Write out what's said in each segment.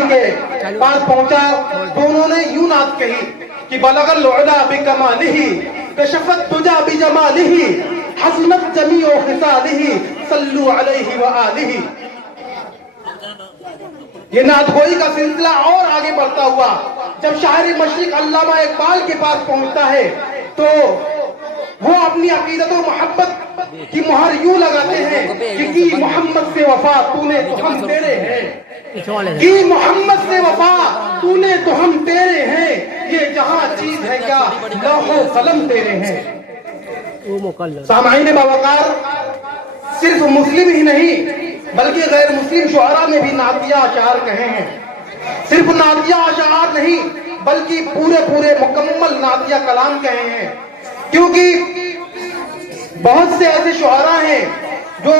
علیہ کے پاس پہنچا تو انہوں نے یوں نعت کہی کہ بلغ العلا بکمالہ کشفت تجا بجمالہ حسنت جمیع خصالہ صلوا علیہ وآلہ. یہ نعت گوئی کا سلسلہ اور آگے بڑھتا ہوا جب شاعر مشرق علامہ اقبال کے پاس پہنچتا ہے تو وہ اپنی عقیدت و محبت کی مہر یوں لگاتے ہیں کہ کی محمد سے وفا تو نے تو ہم تیرے ہیں، کی محمد سے وفا تو نے تو ہم تیرے ہیں، یہ جہاں چیز ہے کیا لوح و قلم تیرے ہیں. سامعین باوقار، صرف مسلم ہی نہیں بلکہ غیر مسلم شعراء نے بھی نعتیہ اشعار کہے ہیں. صرف نعتیہ اشعار نہیں بلکہ پورے مکمل نعتیہ کلام کہے ہیں، کیونکہ بہت سے ایسے شعراء ہیں جو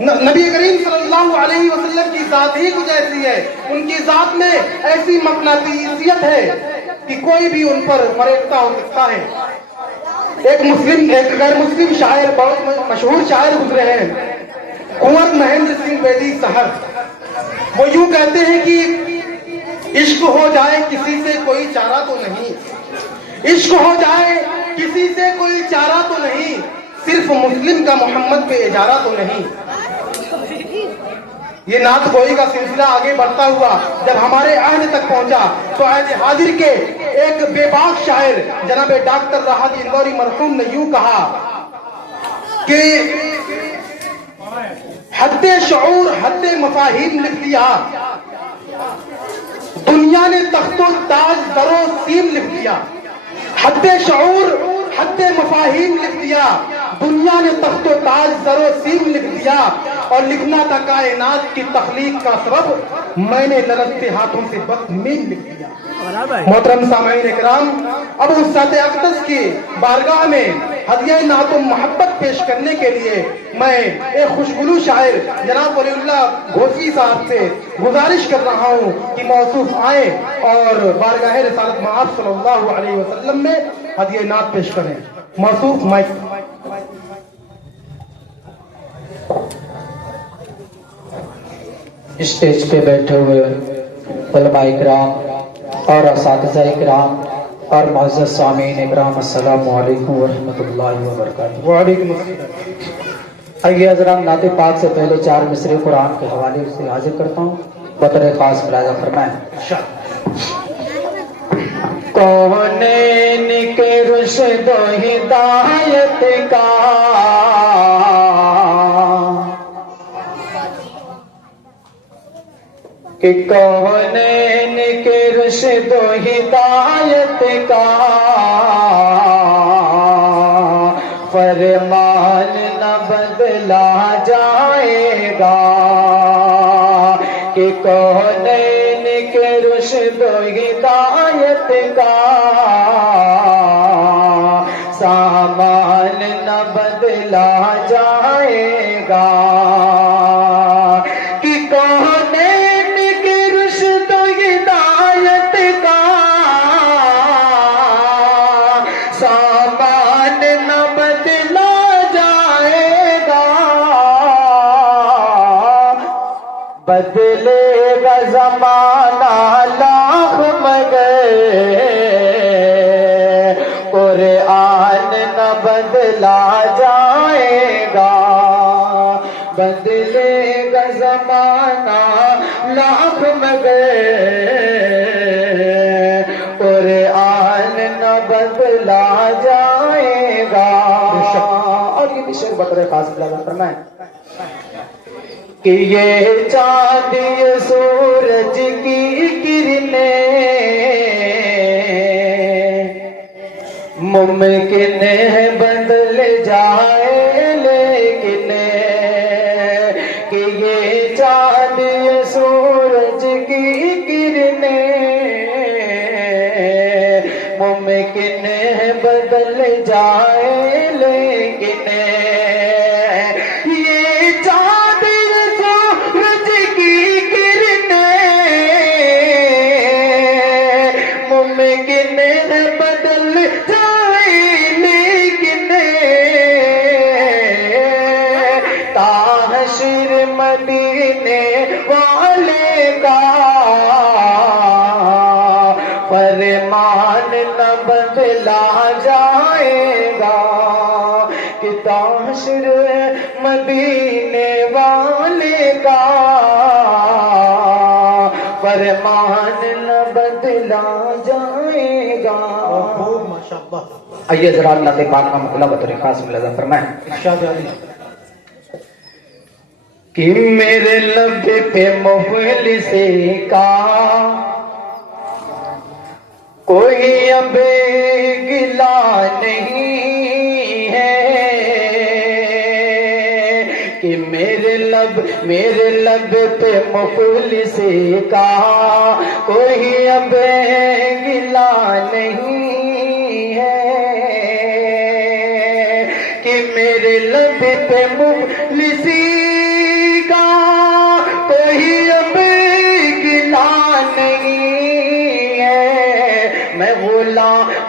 نبی کریم صلی اللہ علیہ وسلم کی ذات ہی کچھ ایسی ہے، ان کی ذات میں ایسی مقناطیسیت ہے کہ کوئی بھی ان پر فریفتہ ہو سکتا ہے. ایک غیر مسلم شاعر، بہت مشہور شاعر گزرے ہیں، کنور مہندر سنگھ بیدی صاحب. وہ یوں کہتے ہیں کہ عشق ہو جائے کسی سے کوئی چارہ تو نہیں، عشق ہو جائے کسی سے کوئی چارہ تو نہیں، صرف مسلم کا محمد پہ اجارہ تو نہیں. یہ نعت گوئی کا سلسلہ آگے بڑھتا ہوا جب ہمارے عہد تک پہنچا تو عہد حاضر کے ایک بے باک شاعر جناب ڈاکٹر راحت اندوری مرحوم نے یوں کہا کہ حد شعور حد مفاہیم لکھ دیا، دنیا نے تخت و تاج زر و سیم لکھ دیا. حد شعور حد مفاہیم لکھ دیا، دنیا نے تخت و تاج زر و سیم لکھ دیا، اور لکھنا تھا کائنات کی تخلیق کا سبب، میں نے لرزتے ہاتھوں سے بد میم لکھ دیا. محترم سامعین اکرام، اب استاد اقدس کی بارگاہ میں ہدیہ نعت و محبت پیش کرنے کے لیے میں ایک خوشگلو شاعر جناب ولی اللہ گھوسی صاحب سے گزارش کر رہا ہوں کہ موصوف آئیں اور بارگاہ رسالت مآب صلی اللہ علیہ وسلم میں ہدیہ نعت پیش کریں. موصوف مائک. اسٹیج پہ بیٹھے ہوئے علماء اکرام اور اساتذہ اکرام اور معزز سامعین اکرام، السلام علیکم ورحمۃ اللہ وبرکاتہ. وعلیکم السلام. آئیے حضرات، نعت پاک سے پہلے 4 مصرے قرآن کے حوالے سے حاضر کرتا ہوں. بطور خاص ملاحظہ فرمائیں. کونین کے رشد و ہدایت کا کہ کونین کے رشد و ہدایت کا فرمان نہ بدلا جائے گا، کہ کونین کے رشد و ہدایت کا سامان نہ بدلا جائے گا، کہ کونین کے رشد و ہدایت کا سامان نہ بدلا جائے گا. بدلے گا زمانہ لاکھ مگر قرآن نہ بدلا جائے گا. بدلے گا زمانہ لاکھ مگر قرآن نہ بدلا جائے گا. اور یہ بھی شعر بطور خاص لگا فرمائیں کہ یہ چاند یہ سورج کی کرنیں ممکن ہے بدل جائے، لیکن کہ یہ چاند یہ سورج کی کرنیں ممکن ہے بدل جائے، لیکن یہ چاند یہ سورج کی کرنیں ممکن ہے بدل جائے، لیکن تا حشر مدینے والے کا مدینے والے کا فرمان نہ بدلا جائے گا. آئیے ذرا اللہ کے پاک کا مطلب بطور خاص ملاحظہ فرمائیں. کہ میرے لب پہ مفلسی کا کوئی اب گلا نہیں ہے. کہ میرے لب پہ مفلسی کا کوئی اب گلا نہیں ہے. کہ میرے لب پہ مفلسی کا کوئی اب گلا نہیں ہے.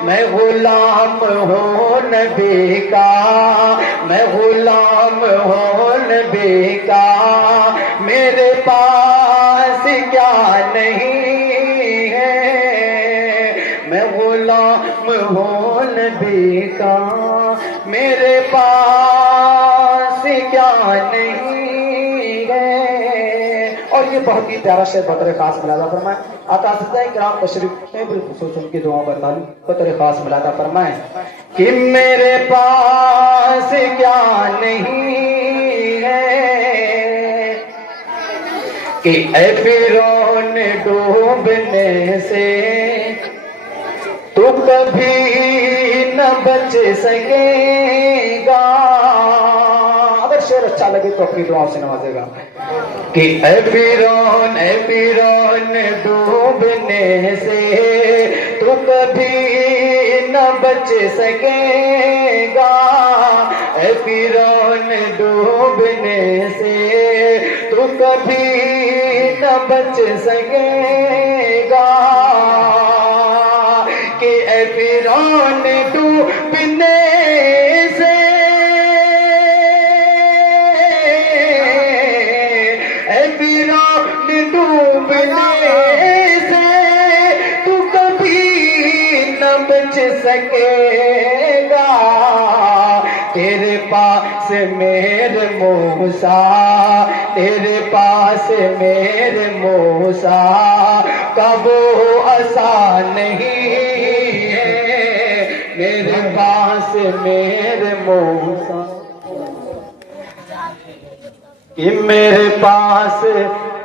میں غلام ہوں نبی کا, میں غلام ہوں نبی کا. میرے پاس کیا نہیں ہے. میں غلام ہوں نبی کا, میرے پاس کیا نہیں ہے. اور یہ بہت ہی پیارا شعر بطور خاص ملاحظہ فرمائیں. آقا حضرت کرام تشریف میں بالخصوص ان کی دعاؤں پر تعلق بطور خاص ملاحظہ فرمائیں. کہ میرے پاس کیا نہیں ہے. کہ اے فرعون ڈوبنے سے تو کبھی نہ بچ سکے گا. اگر شعر اچھا لگے تو اپنی دعاؤں سے نوازے گا. کہ اے فرعون ڈوبنے سے تو کبھی نہ بچ سکے گا. اے فرعون ڈوبنے سے تو کبھی نہ بچ سکے گا. کہ اے فرعون ڈوبنے سے, اے فرعون ڈوبنے سے تو کبھی نہ بچ سکے گا. تیرے پاس میرے موسیٰ, تیرے پاس میرے موسیٰ کا وہ عصا نہیں ہے. میرے پاس میرے موسیٰ, کہ میرے پاس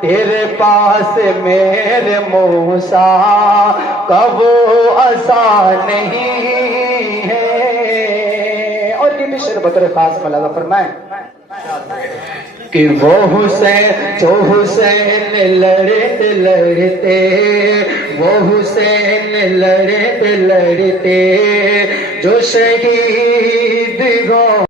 تیرے پاس میرے موسیٰ کا وہ عصا نہیں ہے. اور یہ بھی شعر بطور خاص ملاحظہ فرمائیں. کہ وہ حسین لڑتے لڑتے, وہ حسین لڑتے لڑتے جو شہید ہو